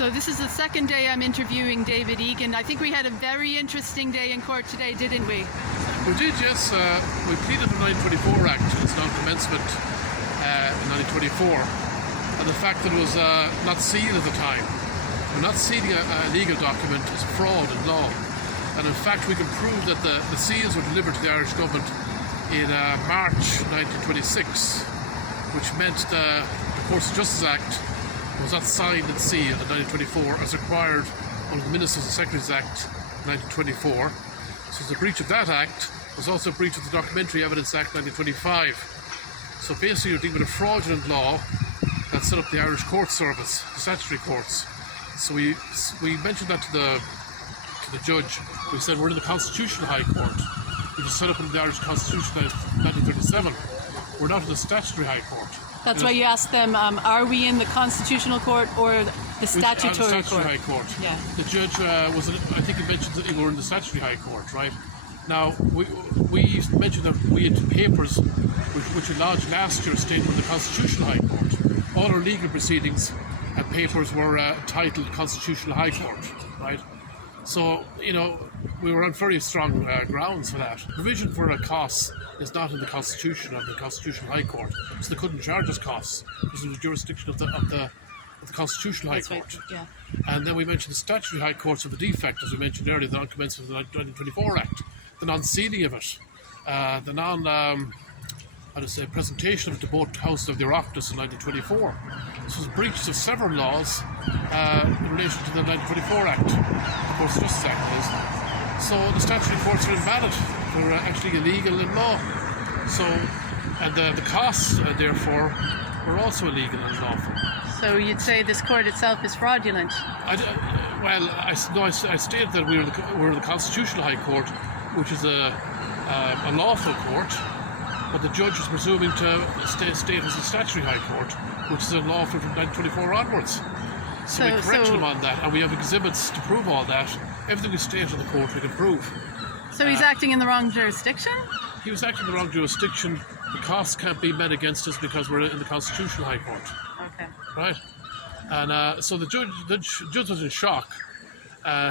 So this is the second day I'm interviewing David Egan. I think we had a very interesting day in court today, didn't we? We did, yes. We pleaded the 1924 Act, it's non-commencement in 1924, and the fact that it was not sealed at the time. We're not sealing a legal document is fraud in law, and in fact we can prove that the seals were delivered to the Irish government in March 1926, which meant the Courts of Justice Act was not signed and sealed in 1924 as required under the Ministers and Secretaries Act 1924. So the breach of that Act was also a breach of the Documentary Evidence Act 1925. So basically you're dealing with a fraudulent law that set up the Irish Court Service, the statutory courts. So we mentioned that to the judge. We said we're in the Constitutional High Court, which is set up in the Irish Constitution in 1937. We're not in the Statutory High Court. That's why you asked them, are we in the Constitutional Court or the Statutory Court? High Court. Yeah. The judge I think he mentioned that we were in the Statutory High Court, right? Now, we mentioned that we had papers which we lodged last year stating in the Constitutional High Court. All our legal proceedings and papers were titled Constitutional High Court, right? So, we were on very strong grounds for that. Provision for costs is not in the Constitution or the Constitutional High Court, so they couldn't charge us costs. It was in the jurisdiction of the Constitutional High Court. Right, yeah. And then we mentioned the Statutory High Courts of the defect, as we mentioned earlier, the non-commencement of the 1924 Act, the non-sealing of it, the presentation of it to both houses of the Oireachtas in 1924. This was breaches of several laws in relation to the 1924 Act, the Courts of Justice Act is. So the statutory courts are invalid. They're actually illegal in law. So, and the costs, therefore, were also illegal and unlawful. So you'd say this court itself is fraudulent? I stated that we're in the Constitutional High Court, which is a lawful court, but the judge was presuming to state as the Statutory High Court, which is unlawful from 1924 onwards. So we corrected him on that, and we have exhibits to prove all that. Everything we state in the court we can prove. So he's acting in the wrong jurisdiction? He was acting in the wrong jurisdiction. The costs can't be met against us because we're in the Constitutional High Court. Okay. Right? And so the judge was in shock.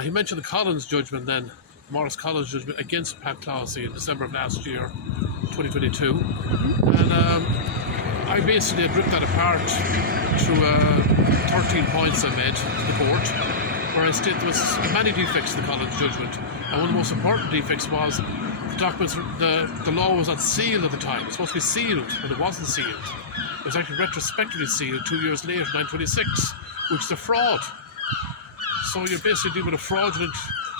He mentioned the Collins judgment then, Morris Collins judgment against Pat Clohessy in December of last year, 2022. And I basically had ripped that apart through 13 points I made to the court, where I stated there was many defects in the Collins judgment. And one of the most important defects was the documents, the law was not sealed at the time. It was supposed to be sealed, but it wasn't sealed. It was actually retrospectively sealed 2 years later, 1926, which is a fraud. So you're basically dealing with a fraudulent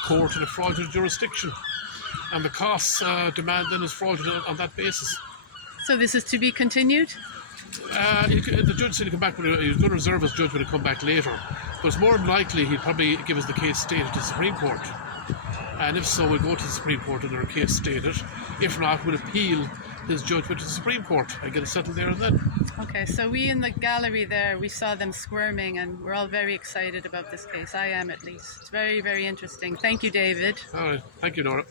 court in a fraudulent jurisdiction. And the costs demand then is fraudulent on that basis. So this is to be continued? The judge said he'd come back, he was going to reserve his judgment and come back later. But it's more than likely he'd probably give us the case stated to the Supreme Court. And if so, we'll go to the Supreme Court and their case stated. If not, we'll appeal his judgment to the Supreme Court and get it settled there and then. Okay, so we in the gallery there, we saw them squirming and we're all very excited about this case. I am, at least. It's very, very interesting. Thank you, David. All right. Thank you, Nora.